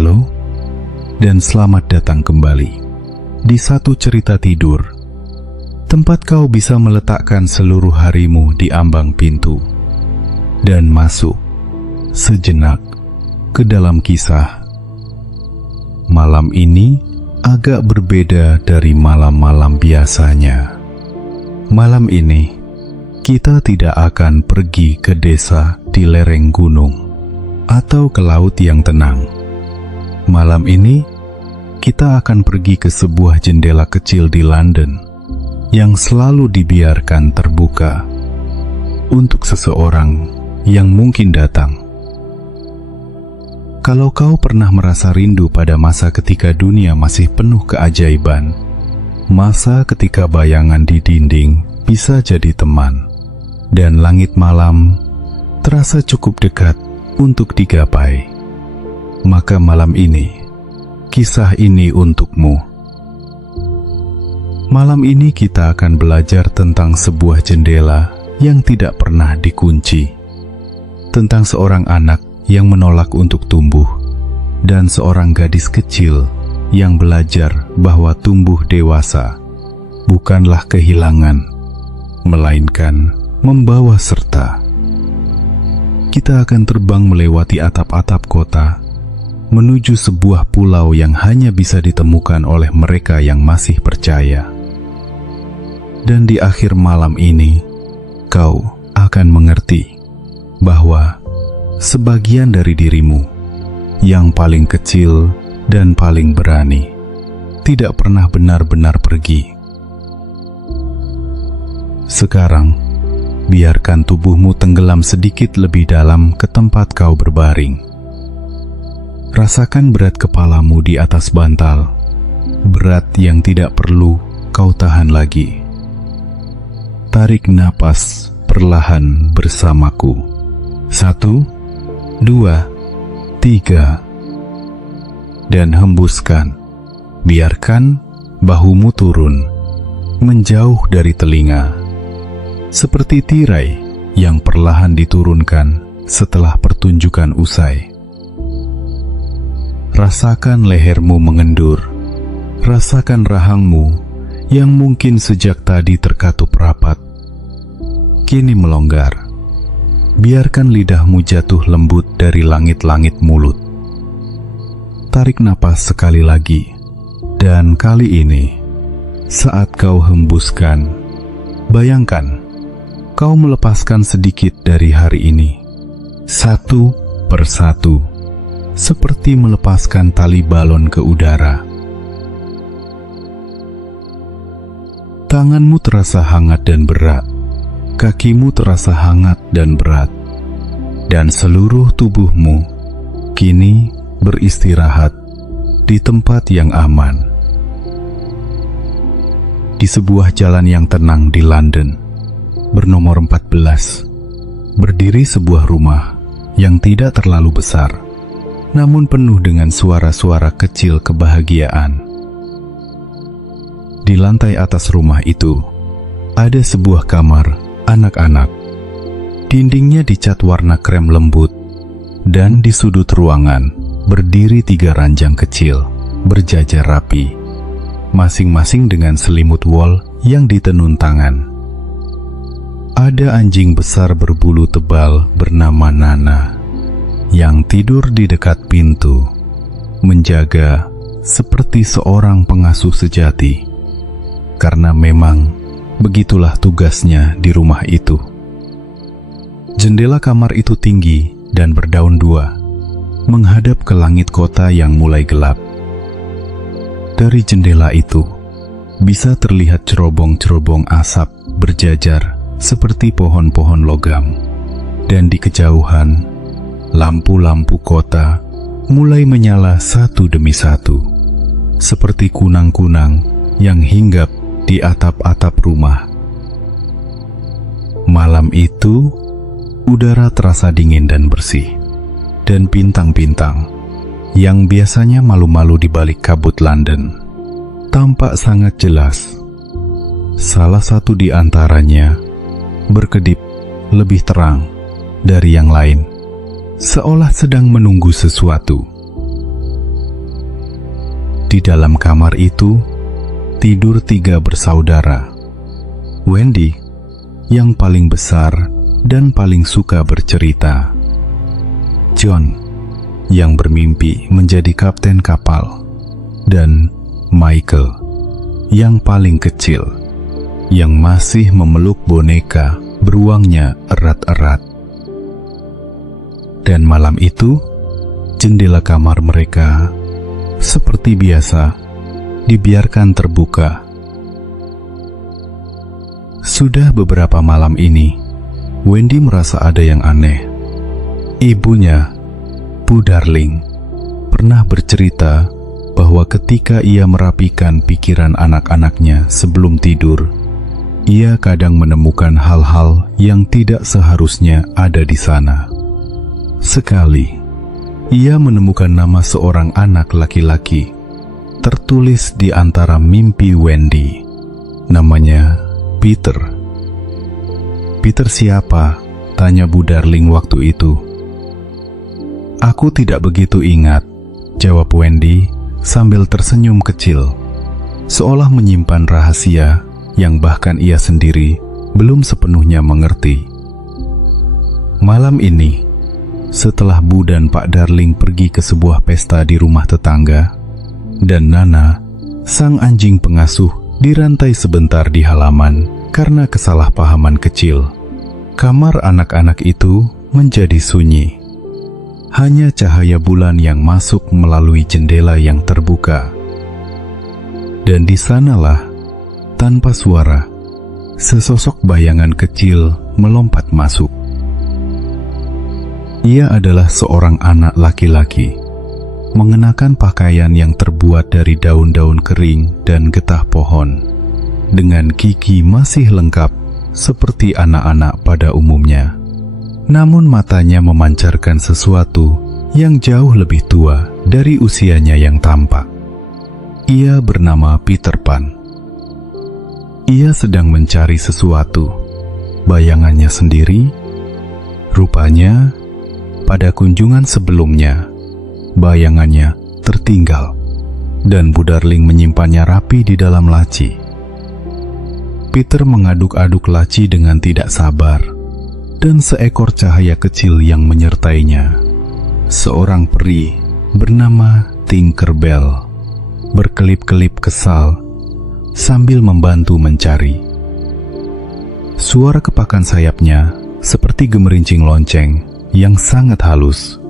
Halo, dan selamat datang kembali di Satu Cerita Tidur, tempat kau bisa meletakkan seluruh harimu di ambang pintu dan masuk sejenak ke dalam kisah. Malam ini agak berbeda dari malam-malam biasanya. Malam ini kita tidak akan pergi ke desa di lereng gunung atau ke laut yang tenang. Malam ini kita akan pergi ke sebuah jendela kecil di London yang selalu dibiarkan terbuka untuk seseorang yang mungkin datang. Kalau kau pernah merasa rindu pada masa ketika dunia masih penuh keajaiban, masa ketika bayangan di dinding bisa jadi teman, dan langit malam terasa cukup dekat untuk digapai, maka malam ini, kisah ini untukmu. Malam ini kita akan belajar tentang sebuah jendela yang tidak pernah dikunci, tentang seorang anak yang menolak untuk tumbuh, dan seorang gadis kecil yang belajar bahwa tumbuh dewasa bukanlah kehilangan, melainkan membawa serta. Kita akan terbang melewati atap-atap kota, menuju sebuah pulau yang hanya bisa ditemukan oleh mereka yang masih percaya. Dan di akhir malam ini, kau akan mengerti bahwa sebagian dari dirimu yang paling kecil dan paling berani tidak pernah benar-benar pergi. Sekarang, biarkan tubuhmu tenggelam sedikit lebih dalam ke tempat kau berbaring. Rasakan berat kepalamu di atas bantal, berat yang tidak perlu kau tahan lagi. Tarik napas perlahan bersamaku. 1, 2, 3. Dan hembuskan. Biarkan bahumu turun, menjauh dari telinga, seperti tirai yang perlahan diturunkan setelah pertunjukan usai. Rasakan lehermu mengendur, rasakan rahangmu yang mungkin sejak tadi terkatup rapat, kini melonggar. Biarkan lidahmu jatuh lembut dari langit-langit mulut. Tarik napas sekali lagi, dan kali ini, saat kau hembuskan, bayangkan kau melepaskan sedikit dari hari ini, satu persatu, seperti melepaskan tali balon ke udara. Tanganmu terasa hangat dan berat, kakimu terasa hangat dan berat, dan seluruh tubuhmu kini beristirahat di tempat yang aman. Di sebuah jalan yang tenang di London, bernomor 14, berdiri sebuah rumah yang tidak terlalu besar, namun penuh dengan suara-suara kecil kebahagiaan. Di lantai atas rumah itu, ada sebuah kamar anak-anak. Dindingnya dicat warna krem lembut, dan di sudut ruangan berdiri 3 ranjang kecil, berjajar rapi, masing-masing dengan selimut wol yang ditenun tangan. Ada anjing besar berbulu tebal bernama Nana yang tidur di dekat pintu, menjaga seperti seorang pengasuh sejati, karena memang begitulah tugasnya di rumah itu. Jendela kamar itu tinggi dan berdaun dua, menghadap ke langit kota yang mulai gelap. Dari jendela itu bisa terlihat cerobong-cerobong asap berjajar seperti pohon-pohon logam, dan di kejauhan, lampu-lampu kota mulai menyala satu demi satu, seperti kunang-kunang yang hinggap di atap-atap rumah. Malam itu, udara terasa dingin dan bersih, dan bintang-bintang yang biasanya malu-malu di balik kabut London tampak sangat jelas. Salah satu di antaranya berkedip lebih terang dari yang lain, seolah sedang menunggu sesuatu. Di dalam kamar itu, tidur 3 bersaudara. Wendy, yang paling besar dan paling suka bercerita. John, yang bermimpi menjadi kapten kapal. Dan Michael, yang paling kecil, yang masih memeluk boneka beruangnya erat-erat. Dan malam itu, jendela kamar mereka seperti biasa dibiarkan terbuka. Sudah beberapa malam ini, Wendy merasa ada yang aneh. Ibunya, Bu Darling, pernah bercerita bahwa ketika ia merapikan pikiran anak-anaknya sebelum tidur, ia kadang menemukan hal-hal yang tidak seharusnya ada di sana. Sekali, ia menemukan nama seorang anak laki-laki tertulis di antara mimpi Wendy. Namanya Peter. "Peter siapa?" tanya Bu Darling waktu itu. "Aku tidak begitu ingat," jawab Wendy sambil tersenyum kecil, seolah menyimpan rahasia yang bahkan ia sendiri belum sepenuhnya mengerti. Malam ini, setelah Bu dan Pak Darling pergi ke sebuah pesta di rumah tetangga, dan Nana, sang anjing pengasuh, dirantai sebentar di halaman karena kesalahpahaman kecil, kamar anak-anak itu menjadi sunyi. Hanya cahaya bulan yang masuk melalui jendela yang terbuka. Dan di sanalah, tanpa suara, sesosok bayangan kecil melompat masuk. Ia adalah seorang anak laki-laki, mengenakan pakaian yang terbuat dari daun-daun kering dan getah pohon, dengan gigi masih lengkap seperti anak-anak pada umumnya. Namun matanya memancarkan sesuatu yang jauh lebih tua dari usianya yang tampak. Ia bernama Peter Pan. Ia sedang mencari sesuatu, bayangannya sendiri. Rupanya, pada kunjungan sebelumnya, bayangannya tertinggal, dan Bu Darling menyimpannya rapi di dalam laci. Peter mengaduk-aduk laci dengan tidak sabar, dan seekor cahaya kecil yang menyertainya. Seorang peri bernama Tinkerbell berkelip-kelip kesal sambil membantu mencari. Suara kepakan sayapnya seperti gemerincing lonceng yang sangat halus.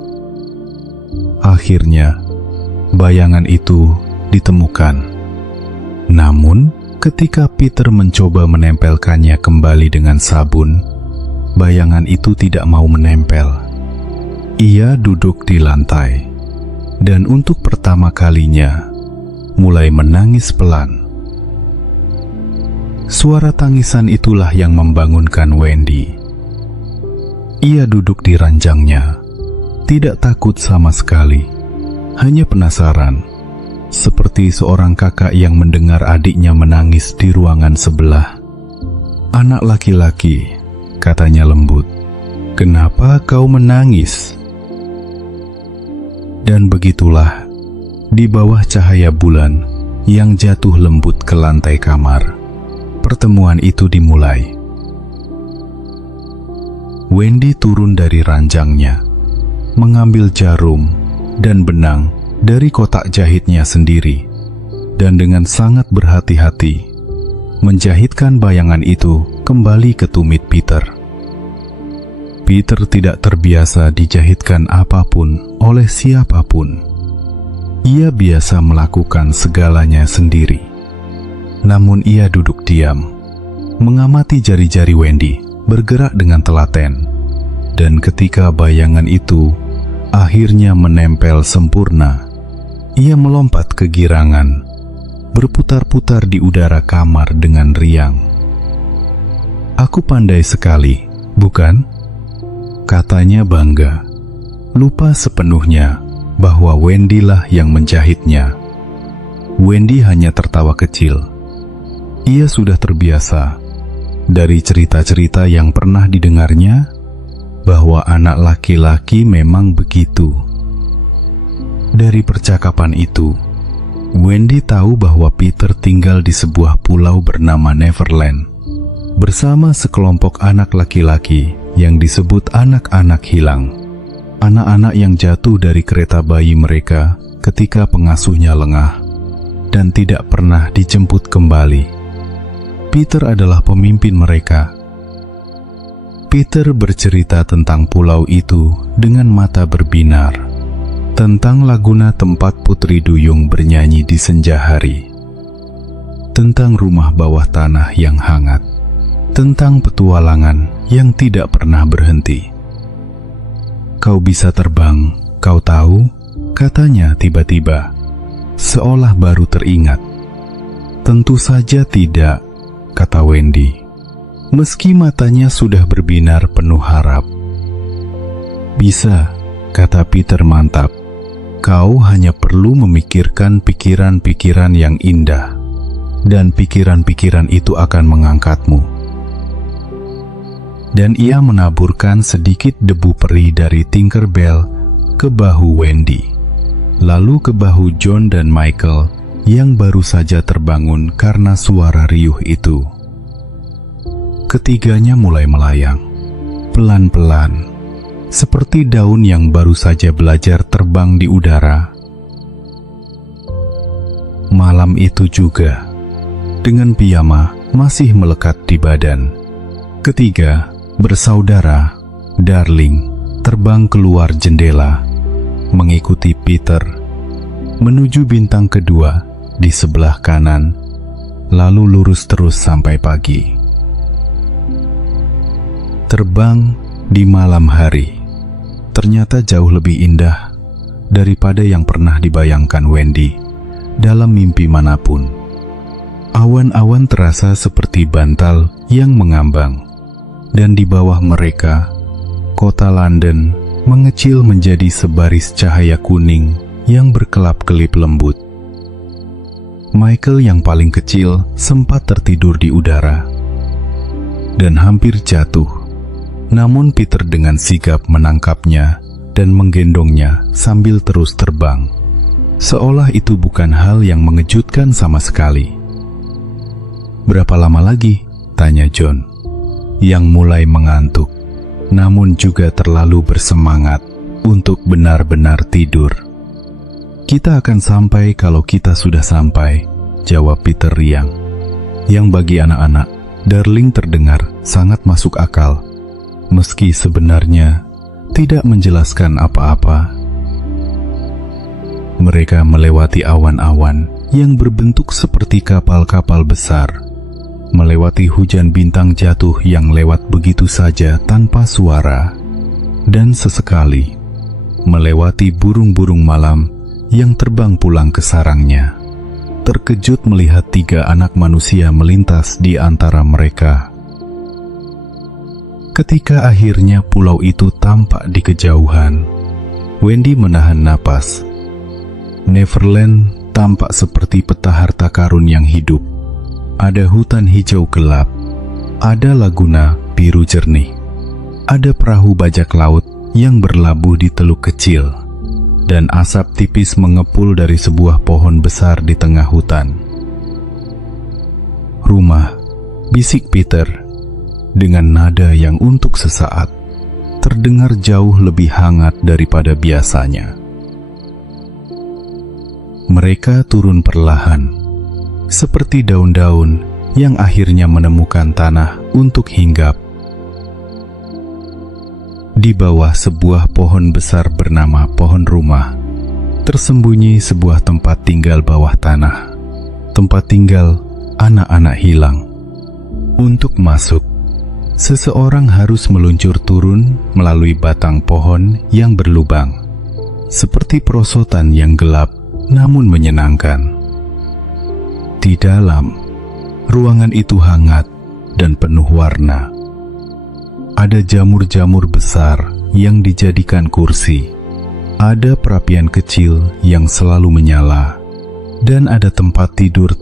Akhirnya, bayangan itu ditemukan. Namun, ketika Peter mencoba menempelkannya kembali dengan sabun, bayangan itu tidak mau menempel. Ia duduk di lantai, dan untuk pertama kalinya, mulai menangis pelan. Suara tangisan itulah yang membangunkan Wendy. Ia duduk di ranjangnya, tidak takut sama sekali, hanya penasaran, seperti seorang kakak yang mendengar adiknya menangis di ruangan sebelah. "Anak laki-laki," katanya lembut, "kenapa kau menangis?" Dan begitulah, di bawah cahaya bulan yang jatuh lembut ke lantai kamar, pertemuan itu dimulai. Wendy turun dari ranjangnya, mengambil jarum dan benang dari kotak jahitnya sendiri, dan dengan sangat berhati-hati menjahitkan bayangan itu kembali ke tumit Peter. Peter tidak terbiasa dijahitkan apapun oleh siapapun. Ia biasa melakukan segalanya sendiri. Namun ia duduk diam, mengamati jari-jari Wendy bergerak dengan telaten, dan ketika bayangan itu akhirnya menempel sempurna, ia melompat kegirangan, berputar-putar di udara kamar dengan riang. "Aku pandai sekali, bukan?" katanya bangga, lupa sepenuhnya bahwa Wendy lah yang menjahitnya. Wendy hanya tertawa kecil. Ia sudah terbiasa dari cerita-cerita yang pernah didengarnya bahwa anak laki-laki memang begitu. Dari percakapan itu, Wendy tahu bahwa Peter tinggal di sebuah pulau bernama Neverland bersama sekelompok anak laki-laki yang disebut anak-anak hilang. Anak-anak yang jatuh dari kereta bayi mereka ketika pengasuhnya lengah dan tidak pernah dijemput kembali. Peter adalah pemimpin mereka. Peter bercerita tentang pulau itu dengan mata berbinar, tentang laguna tempat putri duyung bernyanyi di senja hari, tentang rumah bawah tanah yang hangat, tentang petualangan yang tidak pernah berhenti. "Kau bisa terbang, kau tahu?" katanya tiba-tiba, seolah baru teringat. "Tentu saja tidak," kata Wendy, meski matanya sudah berbinar penuh harap. "Bisa," kata Peter mantap. "Kau hanya perlu memikirkan pikiran-pikiran yang indah, dan pikiran-pikiran itu akan mengangkatmu." Dan ia menaburkan sedikit debu peri dari Tinkerbell ke bahu Wendy, lalu ke bahu John dan Michael yang baru saja terbangun karena suara riuh itu. Ketiganya mulai melayang, pelan-pelan, seperti daun yang baru saja belajar terbang di udara. Malam itu juga, dengan piyama masih melekat di badan, ketiga bersaudara, Darling, terbang keluar jendela, mengikuti Peter, menuju bintang kedua di sebelah kanan, lalu lurus terus sampai pagi. Terbang di malam hari ternyata jauh lebih indah daripada yang pernah dibayangkan Wendy dalam mimpi manapun. Awan-awan terasa seperti bantal yang mengambang, dan di bawah mereka, kota London mengecil menjadi sebaris cahaya kuning yang berkelap-kelip lembut. Michael yang paling kecil sempat tertidur di udara dan hampir jatuh, namun Peter dengan sigap menangkapnya dan menggendongnya sambil terus terbang, seolah itu bukan hal yang mengejutkan sama sekali. "Berapa lama lagi?" tanya John, yang mulai mengantuk, namun juga terlalu bersemangat untuk benar-benar tidur. "Kita akan sampai kalau kita sudah sampai," jawab Peter riang, yang bagi anak-anak, Darling terdengar sangat masuk akal, meski sebenarnya tidak menjelaskan apa-apa. Mereka melewati awan-awan yang berbentuk seperti kapal-kapal besar, melewati hujan bintang jatuh yang lewat begitu saja tanpa suara, dan sesekali melewati burung-burung malam yang terbang pulang ke sarangnya, terkejut melihat 3 anak manusia melintas di antara mereka. Ketika akhirnya pulau itu tampak di kejauhan, Wendy menahan napas. Neverland tampak seperti peta harta karun yang hidup. Ada hutan hijau gelap, ada laguna biru jernih, ada perahu bajak laut yang berlabuh di teluk kecil, dan asap tipis mengepul dari sebuah pohon besar di tengah hutan. "Rumah," bisik Peter, dengan nada yang untuk sesaat terdengar jauh lebih hangat daripada biasanya. Mereka turun perlahan, seperti daun-daun yang akhirnya menemukan tanah untuk hinggap. Di bawah sebuah pohon besar bernama pohon rumah, tersembunyi sebuah tempat tinggal bawah tanah, tempat tinggal anak-anak hilang. Untuk masuk, seseorang harus meluncur turun melalui batang pohon yang berlubang, seperti perosotan yang gelap namun menyenangkan. Di dalam, ruangan itu hangat dan penuh warna. Ada jamur-jamur besar yang dijadikan kursi, ada perapian kecil yang selalu menyala, dan ada tempat tidur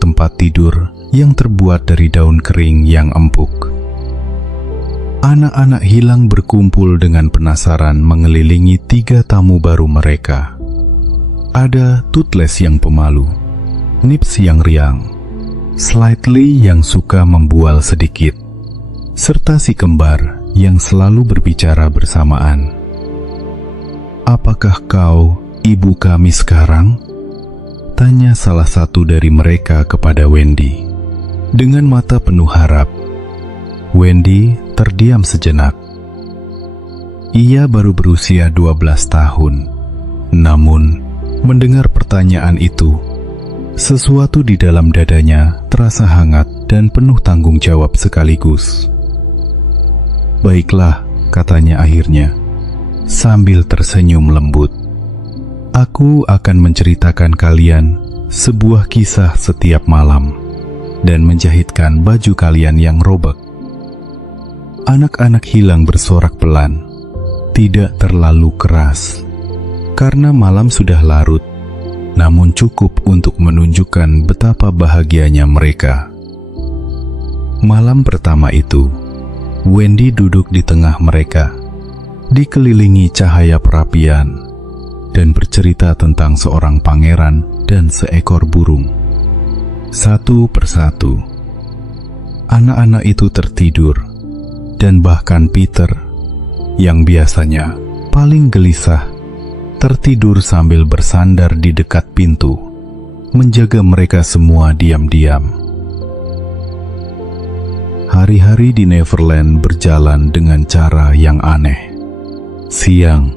yang terbuat dari daun kering yang empuk. Anak-anak hilang berkumpul dengan penasaran mengelilingi 3 tamu baru mereka. Ada Toothless yang pemalu, Nips yang riang, Slightly yang suka membual sedikit, serta si kembar yang selalu berbicara bersamaan. "Apakah kau ibu kami sekarang?" tanya salah satu dari mereka kepada Wendy. Dengan mata penuh harap, Wendy terdiam sejenak. Ia baru berusia 12 tahun. Namun, mendengar pertanyaan itu, sesuatu di dalam dadanya terasa hangat dan penuh tanggung jawab sekaligus. "Baiklah," katanya akhirnya, sambil tersenyum lembut. "Aku akan menceritakan kalian sebuah kisah setiap malam dan menjahitkan baju kalian yang robek." Anak-anak hilang bersorak pelan, tidak terlalu keras, karena malam sudah larut, namun cukup untuk menunjukkan betapa bahagianya mereka. Malam pertama itu, Wendy duduk di tengah mereka, dikelilingi cahaya perapian, dan bercerita tentang seorang pangeran dan seekor burung. Satu persatu, anak-anak itu tertidur, dan bahkan Peter, yang biasanya paling gelisah, tertidur sambil bersandar di dekat pintu, menjaga mereka semua diam-diam. Hari-hari di Neverland berjalan dengan cara yang aneh. Siang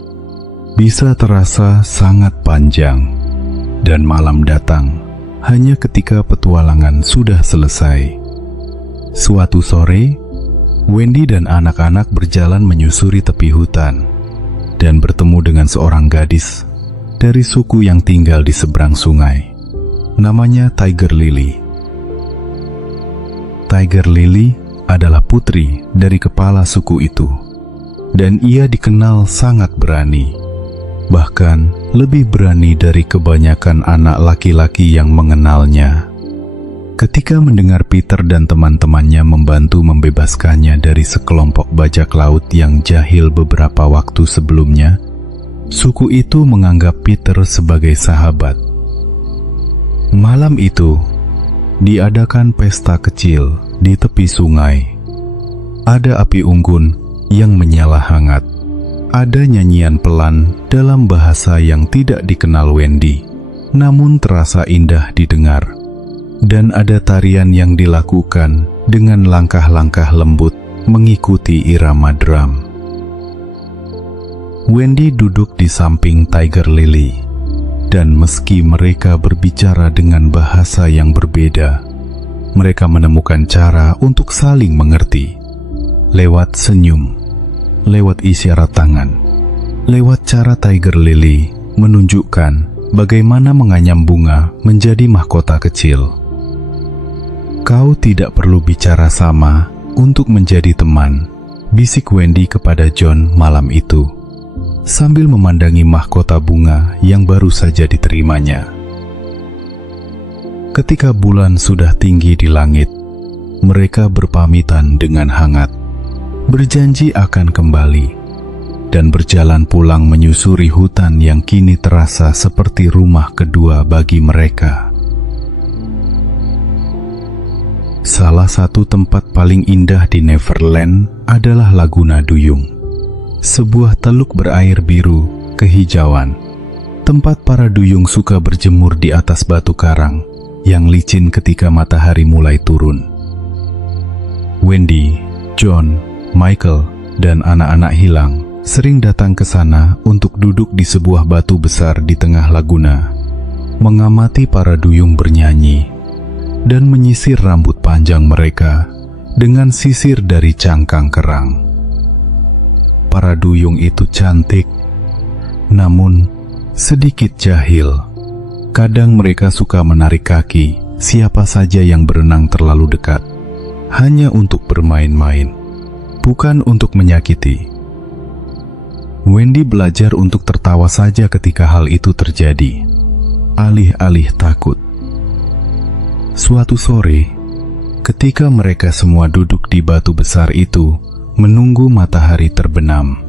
bisa terasa sangat panjang, dan malam datang hanya ketika petualangan sudah selesai. Suatu sore, Wendy dan anak-anak berjalan menyusuri tepi hutan dan bertemu dengan seorang gadis dari suku yang tinggal di seberang sungai. Namanya Tiger Lily. Tiger Lily adalah putri dari kepala suku itu, dan ia dikenal sangat berani. Bahkan lebih berani dari kebanyakan anak laki-laki yang mengenalnya. Ketika mendengar Peter dan teman-temannya membantu membebaskannya dari sekelompok bajak laut yang jahil beberapa waktu sebelumnya, suku itu menganggap Peter sebagai sahabat. Malam itu, diadakan pesta kecil di tepi sungai. Ada api unggun yang menyala hangat. Ada nyanyian pelan dalam bahasa yang tidak dikenal Wendy, namun terasa indah didengar. Dan ada tarian yang dilakukan dengan langkah-langkah lembut mengikuti irama drum. Wendy duduk di samping Tiger Lily, dan meski mereka berbicara dengan bahasa yang berbeda, mereka menemukan cara untuk saling mengerti. Lewat senyum, lewat isyarat tangan, lewat cara Tiger Lily menunjukkan bagaimana menganyam bunga menjadi mahkota kecil. "Kau tidak perlu bicara sama untuk menjadi teman," bisik Wendy kepada John malam itu, sambil memandangi mahkota bunga yang baru saja diterimanya. Ketika bulan sudah tinggi di langit, mereka berpamitan dengan hangat, berjanji akan kembali, dan berjalan pulang menyusuri hutan yang kini terasa seperti rumah kedua bagi mereka. Salah satu tempat paling indah di Neverland adalah Laguna Duyung, sebuah teluk berair biru kehijauan, tempat para duyung suka berjemur di atas batu karang yang licin ketika matahari mulai turun. Wendy, John, Michael, dan anak-anak hilang sering datang ke sana untuk duduk di sebuah batu besar di tengah laguna, mengamati para duyung bernyanyi, dan menyisir rambut panjang mereka dengan sisir dari cangkang kerang. Para duyung itu cantik, namun sedikit jahil. Kadang mereka suka menarik kaki siapa saja yang berenang terlalu dekat, hanya untuk bermain-main, bukan untuk menyakiti. Wendy belajar untuk tertawa saja ketika hal itu terjadi, alih-alih takut. Suatu sore, ketika mereka semua duduk di batu besar itu, menunggu matahari terbenam,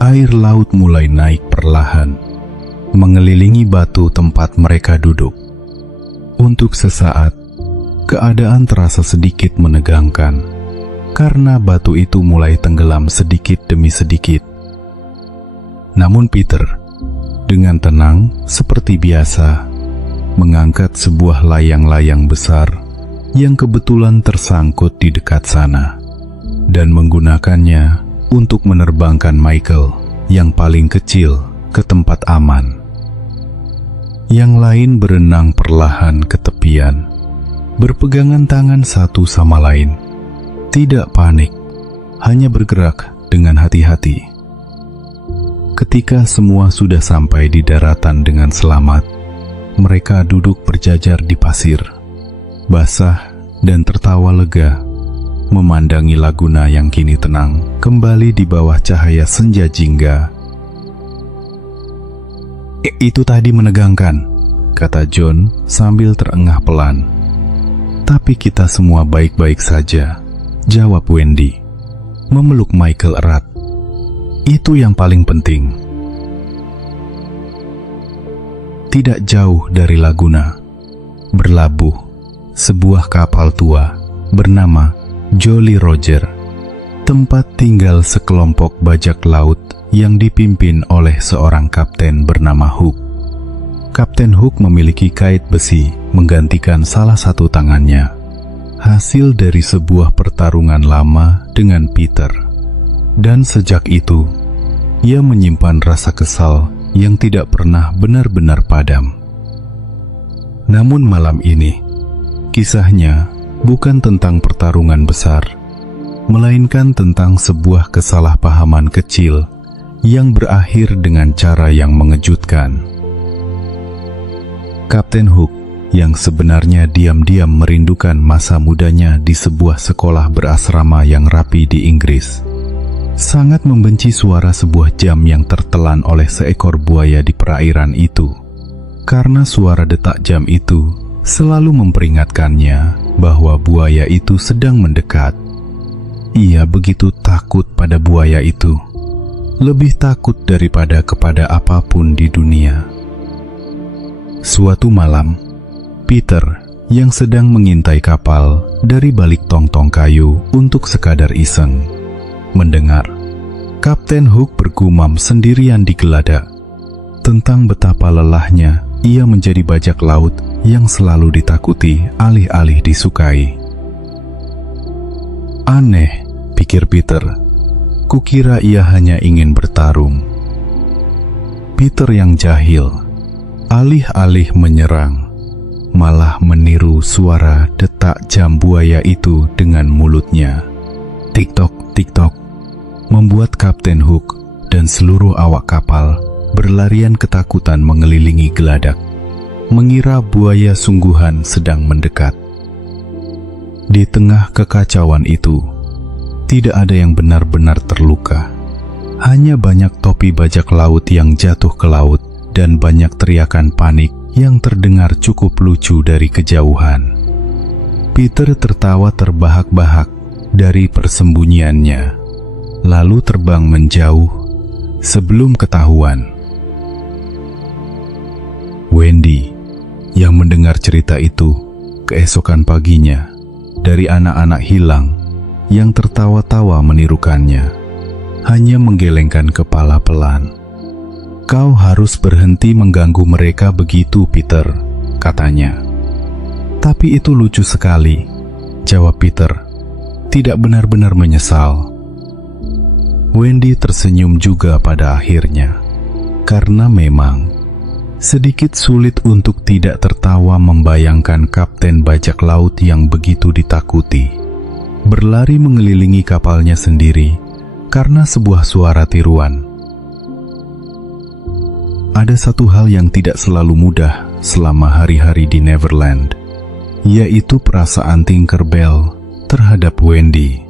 air laut mulai naik perlahan, mengelilingi batu tempat mereka duduk. Untuk sesaat, keadaan terasa sedikit menegangkan, karena batu itu mulai tenggelam sedikit demi sedikit. Namun Peter, dengan tenang seperti biasa, mengangkat sebuah layang-layang besar yang kebetulan tersangkut di dekat sana, dan menggunakannya untuk menerbangkan Michael yang paling kecil ke tempat aman. Yang lain berenang perlahan ke tepian, berpegangan tangan satu sama lain. Tidak panik, hanya bergerak dengan hati-hati. Ketika semua sudah sampai di daratan dengan selamat, mereka duduk berjajar di pasir, basah dan tertawa lega, memandangi Laguna yang kini tenang kembali di bawah cahaya senja jingga. Itu tadi menegangkan, kata John sambil terengah pelan. Tapi kita semua baik-baik saja, jawab Wendy, memeluk Michael erat. Itu yang paling penting. Tidak jauh dari Laguna, berlabuh sebuah kapal tua bernama Jolly Roger, tempat tinggal sekelompok bajak laut yang dipimpin oleh seorang kapten bernama Hook. Kapten Hook memiliki kait besi menggantikan salah satu tangannya, hasil dari sebuah pertarungan lama dengan Peter. Dan sejak itu, ia menyimpan rasa kesal yang tidak pernah benar-benar padam. Namun malam ini, kisahnya bukan tentang pertarungan besar, melainkan tentang sebuah kesalahpahaman kecil yang berakhir dengan cara yang mengejutkan. Kapten Hook, yang sebenarnya diam-diam merindukan masa mudanya di sebuah sekolah berasrama yang rapi di Inggris, sangat membenci suara sebuah jam yang tertelan oleh seekor buaya di perairan itu, karena suara detak jam itu selalu memperingatkannya bahwa buaya itu sedang mendekat. Ia begitu takut pada buaya itu, lebih takut daripada kepada apapun di dunia. Suatu malam, Peter yang sedang mengintai kapal dari balik tong-tong kayu untuk sekadar iseng, mendengar Kapten Hook bergumam sendirian di geladak tentang betapa lelahnya ia menjadi bajak laut yang selalu ditakuti alih-alih disukai. Aneh, pikir Peter. Kukira ia hanya ingin bertarung. Peter yang jahil, alih-alih menyerang, malah meniru suara detak jam buaya itu dengan mulutnya. Tik-tok, tik-tok, membuat Kapten Hook dan seluruh awak kapal berlarian ketakutan mengelilingi geladak, mengira buaya sungguhan sedang mendekat. Di tengah kekacauan itu, tidak ada yang benar-benar terluka. Hanya banyak topi bajak laut yang jatuh ke laut dan banyak teriakan panik yang terdengar cukup lucu dari kejauhan. Peter tertawa terbahak-bahak dari persembunyiannya, lalu terbang menjauh sebelum ketahuan. Wendy yang mendengar cerita itu keesokan paginya dari anak-anak hilang yang tertawa-tawa menirukannya, hanya menggelengkan kepala pelan. Kau harus berhenti mengganggu mereka begitu, Peter, katanya. Tapi itu lucu sekali, jawab Peter, tidak benar-benar menyesal. Wendy tersenyum juga pada akhirnya, karena memang sedikit sulit untuk tidak tertawa membayangkan kapten bajak laut yang begitu ditakuti, berlari mengelilingi kapalnya sendiri karena sebuah suara tiruan. Ada satu hal yang tidak selalu mudah selama hari-hari di Neverland, yaitu perasaan Tinkerbell terhadap Wendy.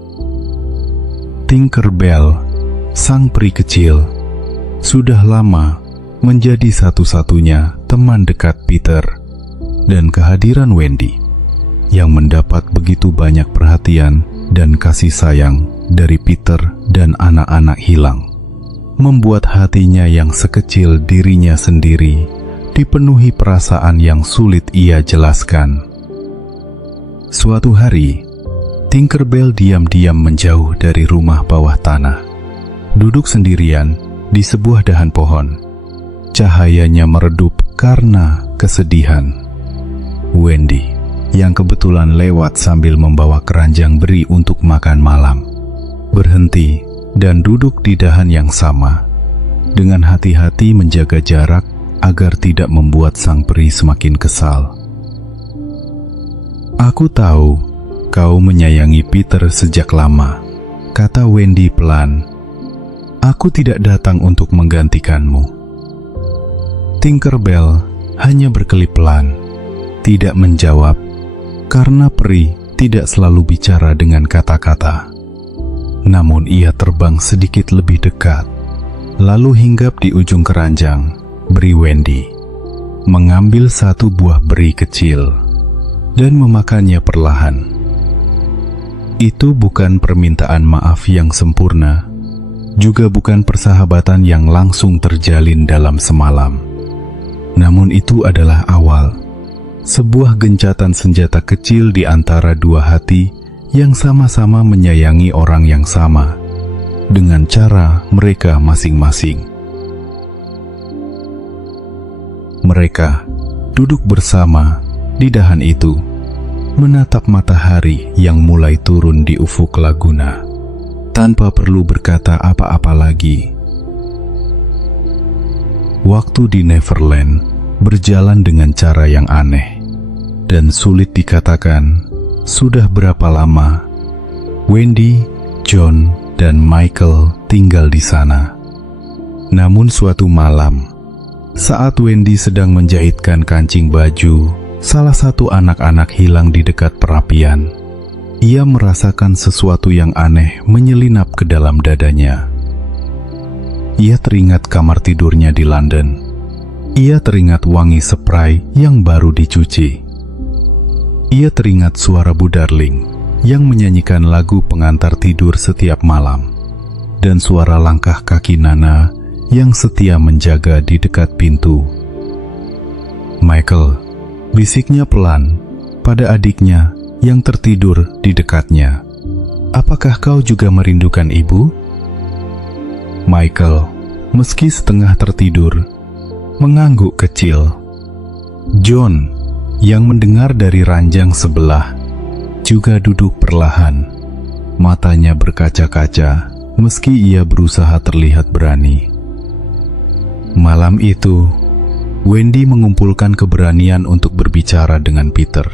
Tinkerbell, sang peri kecil, sudah lama menjadi satu-satunya teman dekat Peter, dan kehadiran Wendy yang mendapat begitu banyak perhatian dan kasih sayang dari Peter dan anak-anak hilang membuat hatinya yang sekecil dirinya sendiri dipenuhi perasaan yang sulit ia jelaskan. Suatu hari, Tinkerbell diam-diam menjauh dari rumah bawah tanah. Duduk sendirian di sebuah dahan pohon. Cahayanya meredup karena kesedihan. Wendy, yang kebetulan lewat sambil membawa keranjang beri untuk makan malam, berhenti dan duduk di dahan yang sama, dengan hati-hati menjaga jarak agar tidak membuat sang peri semakin kesal. "Aku tahu kau menyayangi Peter sejak lama," kata Wendy pelan. "Aku tidak datang untuk menggantikanmu." Tinkerbell hanya berkelip pelan, tidak menjawab, karena peri tidak selalu bicara dengan kata-kata. Namun ia terbang sedikit lebih dekat, lalu hinggap di ujung keranjang beri Wendy, mengambil satu buah beri kecil, dan memakannya perlahan. Itu bukan permintaan maaf yang sempurna, juga bukan persahabatan yang langsung terjalin dalam semalam. Namun itu adalah awal, sebuah gencatan senjata kecil di antara dua hati yang sama-sama menyayangi orang yang sama, dengan cara mereka masing-masing. Mereka duduk bersama di dahan itu, menatap matahari yang mulai turun di ufuk laguna, tanpa perlu berkata apa-apa lagi. Waktu di Neverland berjalan dengan cara yang aneh, dan sulit dikatakan sudah berapa lama Wendy, John, dan Michael tinggal di sana. Namun suatu malam, saat Wendy sedang menjahitkan kancing baju, salah satu anak-anak hilang di dekat perapian. Ia merasakan sesuatu yang aneh menyelinap ke dalam dadanya. Ia teringat kamar tidurnya di London. Ia teringat wangi spray yang baru dicuci. Ia teringat suara Bu Darling yang menyanyikan lagu pengantar tidur setiap malam, dan suara langkah kaki Nana yang setia menjaga di dekat pintu. "Michael," bisiknya pelan pada adiknya yang tertidur di dekatnya. "Apakah kau juga merindukan ibu?" Michael, meski setengah tertidur, mengangguk kecil. John, yang mendengar dari ranjang sebelah, juga duduk perlahan. Matanya berkaca-kaca, meski ia berusaha terlihat berani. Malam itu, Wendy mengumpulkan keberanian untuk berbicara dengan Peter.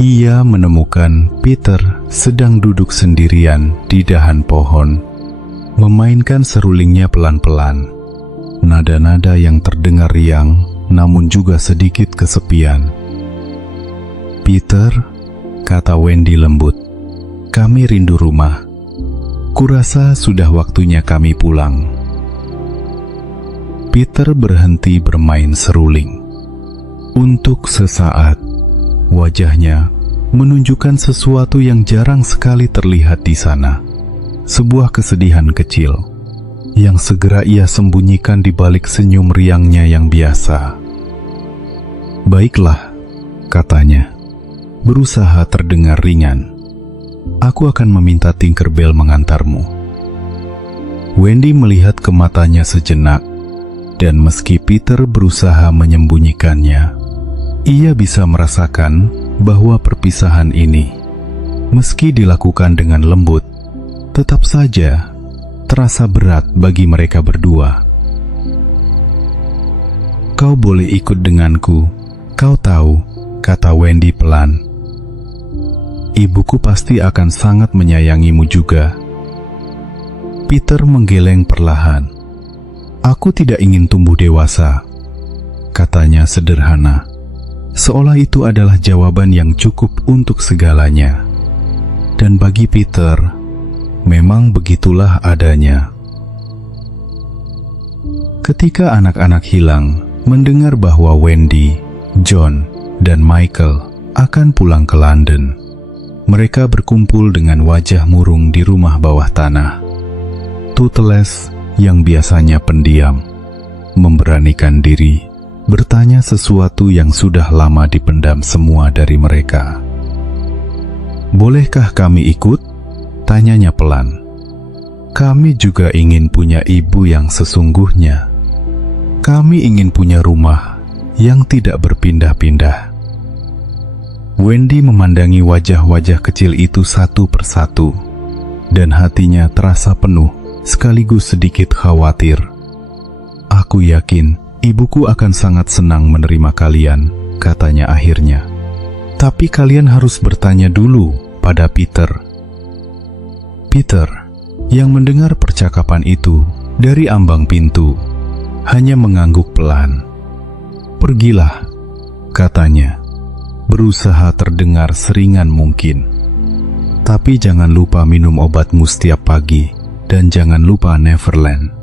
Ia menemukan Peter sedang duduk sendirian di dahan pohon, memainkan serulingnya pelan-pelan. Nada-nada yang terdengar riang, namun juga sedikit kesepian. "Peter," kata Wendy lembut, "kami rindu rumah. Kurasa sudah waktunya kami pulang." Peter berhenti bermain seruling. Untuk sesaat, wajahnya menunjukkan sesuatu yang jarang sekali terlihat di sana. Sebuah kesedihan kecil yang segera ia sembunyikan di balik senyum riangnya yang biasa. "Baiklah," katanya, berusaha terdengar ringan. "Aku akan meminta Tinkerbell mengantarmu." Wendy melihat ke matanya sejenak, dan meski Peter berusaha menyembunyikannya, ia bisa merasakan bahwa perpisahan ini, meski dilakukan dengan lembut, tetap saja terasa berat bagi mereka berdua. "Kau boleh ikut denganku, kau tahu," kata Wendy pelan. "Ibuku pasti akan sangat menyayangimu juga." Peter menggeleng perlahan. "Aku tidak ingin tumbuh dewasa," katanya sederhana, seolah itu adalah jawaban yang cukup untuk segalanya. Dan bagi Peter, memang begitulah adanya. Ketika anak-anak hilang, mendengar bahwa Wendy, John, dan Michael akan pulang ke London, mereka berkumpul dengan wajah murung di rumah bawah tanah. Toothless yang biasanya pendiam, memberanikan diri bertanya sesuatu yang sudah lama dipendam semua dari mereka. "Bolehkah kami ikut?" tanyanya pelan. "Kami juga ingin punya ibu yang sesungguhnya. Kami ingin punya rumah yang tidak berpindah-pindah." Wendy memandangi wajah-wajah kecil itu satu persatu, dan hatinya terasa penuh sekaligus sedikit khawatir. "Aku yakin ibuku akan sangat senang menerima kalian," katanya akhirnya. "Tapi kalian harus bertanya dulu pada Peter." Peter, yang mendengar percakapan itu dari ambang pintu, hanya mengangguk pelan. "Pergilah," katanya, berusaha terdengar seringan mungkin. "Tapi jangan lupa minum obatmu setiap pagi, dan jangan lupa Neverland."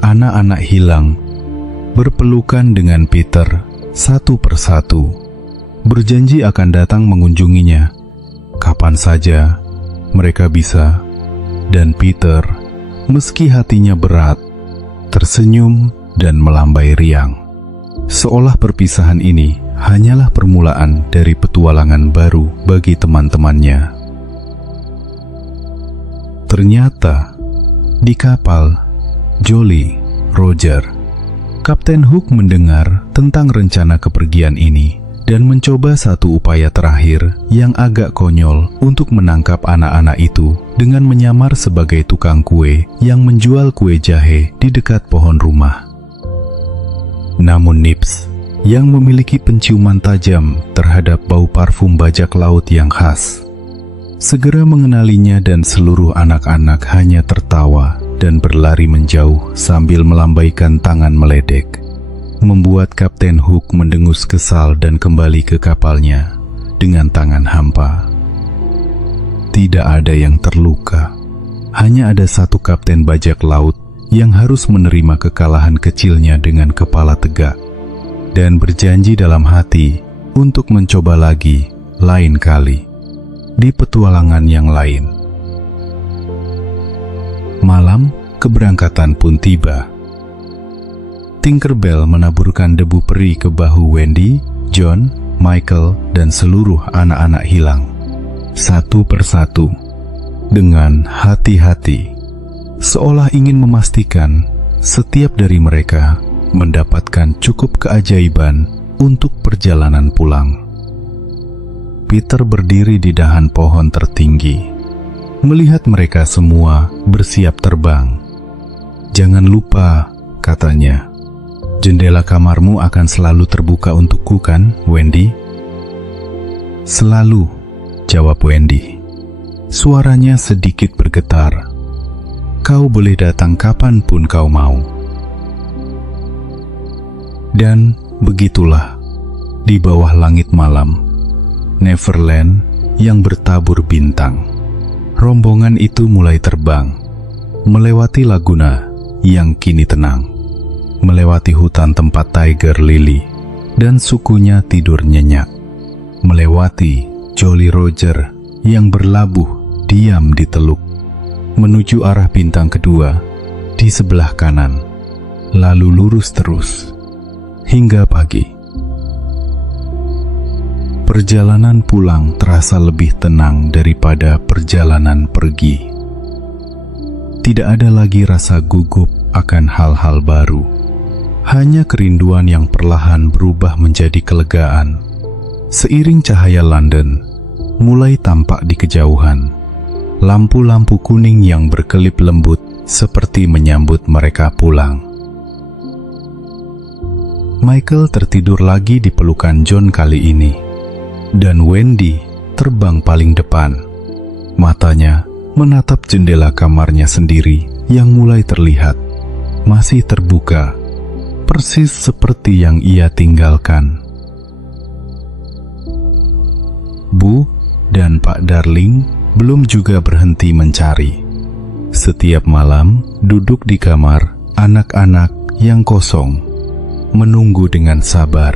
Anak-anak hilang berpelukan dengan Peter satu persatu, berjanji akan datang mengunjunginya kapan saja mereka bisa. Dan Peter, meski hatinya berat, tersenyum dan melambai riang, seolah perpisahan ini hanyalah permulaan dari petualangan baru bagi teman-temannya. Ternyata di kapal Jolly Roger, Kapten Hook mendengar tentang rencana kepergian ini dan mencoba satu upaya terakhir yang agak konyol untuk menangkap anak-anak itu dengan menyamar sebagai tukang kue yang menjual kue jahe di dekat pohon rumah. Namun Nips, yang memiliki penciuman tajam terhadap bau parfum bajak laut yang khas, segera mengenalinya dan seluruh anak-anak hanya tertawa dan berlari menjauh sambil melambaikan tangan meledek, membuat Kapten Hook mendengus kesal dan kembali ke kapalnya dengan tangan hampa. Tidak ada yang terluka, hanya ada satu kapten bajak laut yang harus menerima kekalahan kecilnya dengan kepala tegak dan berjanji dalam hati untuk mencoba lagi lain kali di petualangan yang lain. Malam keberangkatan pun tiba. Tinkerbell menaburkan debu peri ke bahu Wendy, John, Michael, dan seluruh anak-anak hilang, satu persatu, dengan hati-hati, seolah ingin memastikan setiap dari mereka mendapatkan cukup keajaiban untuk perjalanan pulang. Peter berdiri di dahan pohon tertinggi, melihat mereka semua bersiap terbang. "Jangan lupa," katanya, "jendela kamarmu akan selalu terbuka untukku, kan, Wendy?" "Selalu," jawab Wendy. Suaranya sedikit bergetar. "Kau boleh datang kapanpun kau mau." Dan begitulah, di bawah langit malam, Neverland yang bertabur bintang, rombongan itu mulai terbang, melewati Laguna yang kini tenang, melewati hutan tempat Tiger Lily dan sukunya tidur nyenyak, melewati Jolly Roger yang berlabuh diam di teluk, menuju arah bintang kedua di sebelah kanan, lalu lurus terus hingga pagi. Perjalanan pulang terasa lebih tenang daripada perjalanan pergi. Tidak ada lagi rasa gugup akan hal-hal baru, hanya kerinduan yang perlahan berubah menjadi kelegaan. Seiring cahaya London mulai tampak di kejauhan, lampu-lampu kuning yang berkelip lembut seperti menyambut mereka pulang. Michael tertidur lagi di pelukan John kali ini, dan Wendy terbang paling depan. Matanya menatap jendela kamarnya sendiri yang mulai terlihat masih terbuka, persis seperti yang ia tinggalkan. Bu dan Pak Darling belum juga berhenti mencari. Setiap malam duduk di kamar anak-anak yang kosong, menunggu dengan sabar,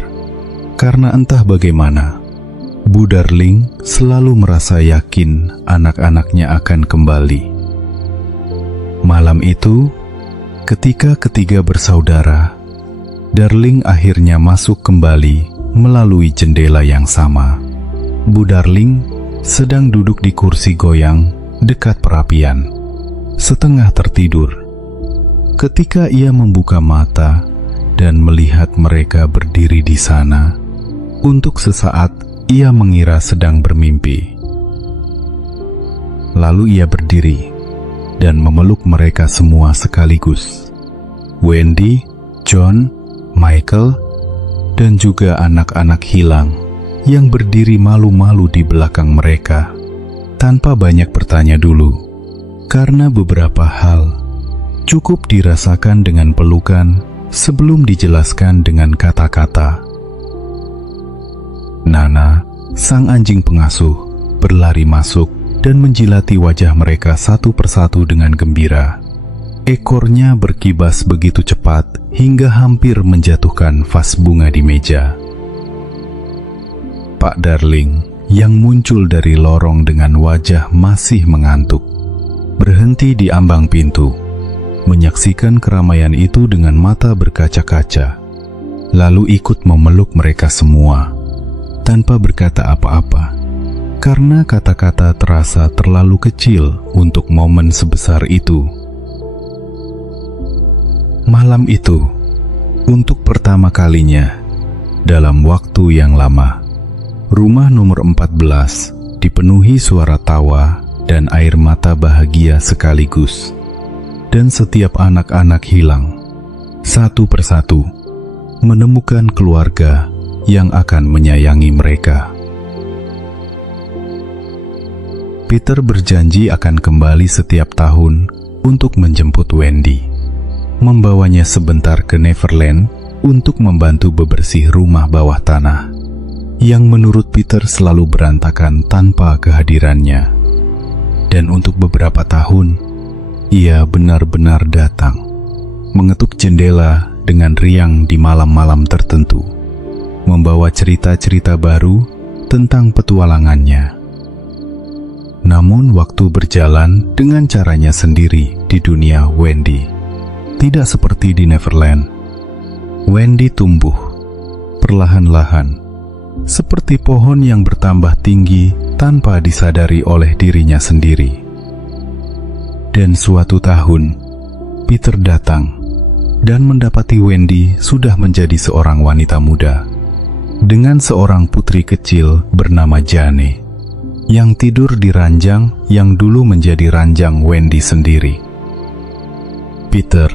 karena entah bagaimana Bu Darling selalu merasa yakin anak-anaknya akan kembali. Malam itu, ketika ketiga bersaudara Darling akhirnya masuk kembali melalui jendela yang sama. Bu Darling sedang duduk di kursi goyang dekat perapian, setengah tertidur. Ketika ia membuka mata dan melihat mereka berdiri di sana, untuk sesaat ia mengira sedang bermimpi. Lalu ia berdiri dan memeluk mereka semua sekaligus. Wendy, John, Michael, dan juga anak-anak hilang yang berdiri malu-malu di belakang mereka tanpa banyak bertanya dulu, karena beberapa hal cukup dirasakan dengan pelukan sebelum dijelaskan dengan kata-kata. Nana, sang anjing pengasuh, berlari masuk dan menjilati wajah mereka satu persatu dengan gembira. Ekornya berkibas begitu cepat hingga hampir menjatuhkan vas bunga di meja. Pak Darling yang muncul dari lorong dengan wajah masih mengantuk, berhenti di ambang pintu, menyaksikan keramaian itu dengan mata berkaca-kaca, lalu ikut memeluk mereka semua, tanpa berkata apa-apa, karena kata-kata terasa terlalu kecil untuk momen sebesar itu. Malam itu, untuk pertama kalinya dalam waktu yang lama, rumah nomor 14 dipenuhi suara tawa dan air mata bahagia sekaligus. Dan setiap anak-anak hilang, satu persatu, menemukan keluarga yang akan menyayangi mereka. Peter berjanji akan kembali setiap tahun untuk menjemput Wendy, membawanya sebentar ke Neverland untuk membantu bebersih rumah bawah tanah, yang menurut Peter selalu berantakan tanpa kehadirannya. Dan untuk beberapa tahun, ia benar-benar datang, mengetuk jendela dengan riang di malam-malam tertentu, membawa cerita-cerita baru tentang petualangannya. Namun waktu berjalan dengan caranya sendiri di dunia Wendy. Tidak seperti di Neverland. Wendy tumbuh perlahan-lahan, seperti pohon yang bertambah tinggi tanpa disadari oleh dirinya sendiri. Dan suatu tahun, Peter datang dan mendapati Wendy sudah menjadi seorang wanita muda, dengan seorang putri kecil bernama Jane, yang tidur di ranjang yang dulu menjadi ranjang Wendy sendiri. Peter,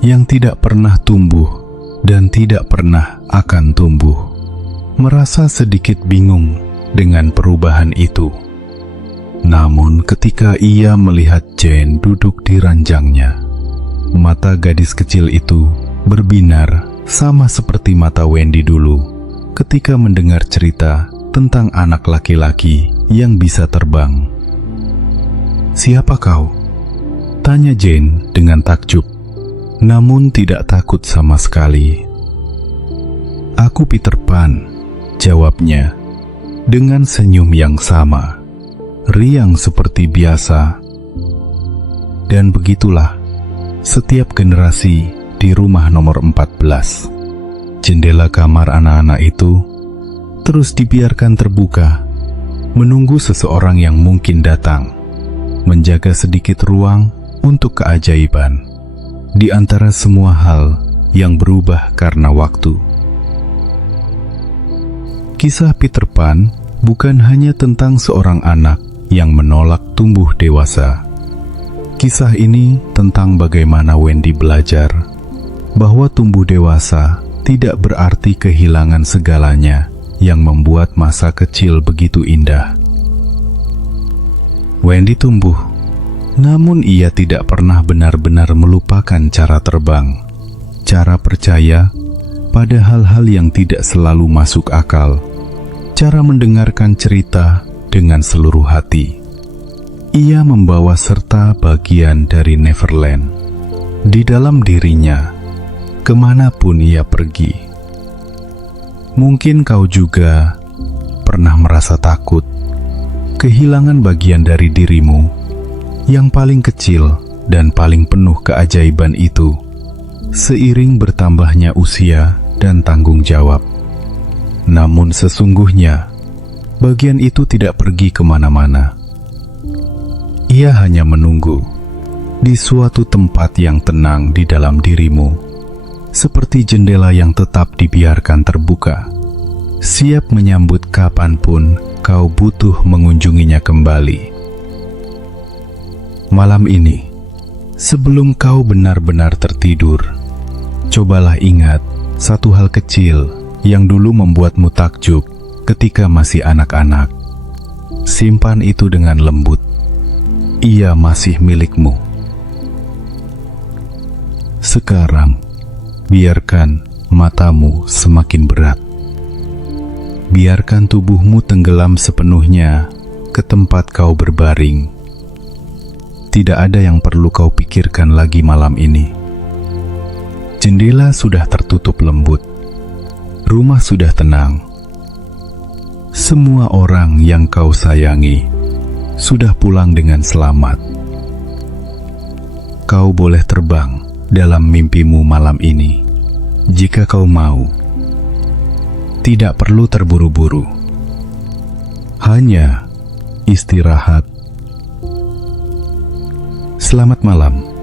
yang tidak pernah tumbuh dan tidak pernah akan tumbuh, merasa sedikit bingung dengan perubahan itu. Namun ketika ia melihat Jane duduk di ranjangnya, mata gadis kecil itu berbinar sama seperti mata Wendy dulu ketika mendengar cerita tentang anak laki-laki yang bisa terbang. "Siapa kau?" tanya Jane dengan takjub, namun tidak takut sama sekali. "Aku Peter Pan," jawabnya dengan senyum yang sama, riang seperti biasa. Dan begitulah setiap generasi di rumah nomor 14. Jendela kamar anak-anak itu terus dibiarkan terbuka, menunggu seseorang yang mungkin datang, menjaga sedikit ruang untuk keajaiban di antara semua hal yang berubah karena waktu. Kisah Peter Pan bukan hanya tentang seorang anak yang menolak tumbuh dewasa. Kisah ini tentang bagaimana Wendy belajar bahwa tumbuh dewasa tidak berarti kehilangan segalanya yang membuat masa kecil begitu indah. Wendy tumbuh, namun ia tidak pernah benar-benar melupakan cara terbang, cara percaya pada hal-hal yang tidak selalu masuk akal, cara mendengarkan cerita dengan seluruh hati. Ia membawa serta bagian dari Neverland di dalam dirinya, kemanapun ia pergi. Mungkin kau juga pernah merasa takut, kehilangan bagian dari dirimu yang paling kecil dan paling penuh keajaiban itu, seiring bertambahnya usia dan tanggung jawab. Namun sesungguhnya, bagian itu tidak pergi kemana-mana. Ia hanya menunggu di suatu tempat yang tenang di dalam dirimu, seperti jendela yang tetap dibiarkan terbuka, siap menyambut kapanpun kau butuh mengunjunginya kembali. Malam ini, sebelum kau benar-benar tertidur, cobalah ingat satu hal kecil yang dulu membuatmu takjub ketika masih anak-anak. Simpan itu dengan lembut. Ia masih milikmu. Sekarang, biarkan matamu semakin berat. Biarkan tubuhmu tenggelam sepenuhnya ke tempat kau berbaring. Tidak ada yang perlu kau pikirkan lagi malam ini. Jendela sudah tertutup lembut. Rumah sudah tenang. Semua orang yang kau sayangi sudah pulang dengan selamat. Kau boleh terbang dalam mimpimu malam ini, jika kau mau. Tidak perlu terburu-buru. Hanya istirahat. Selamat malam.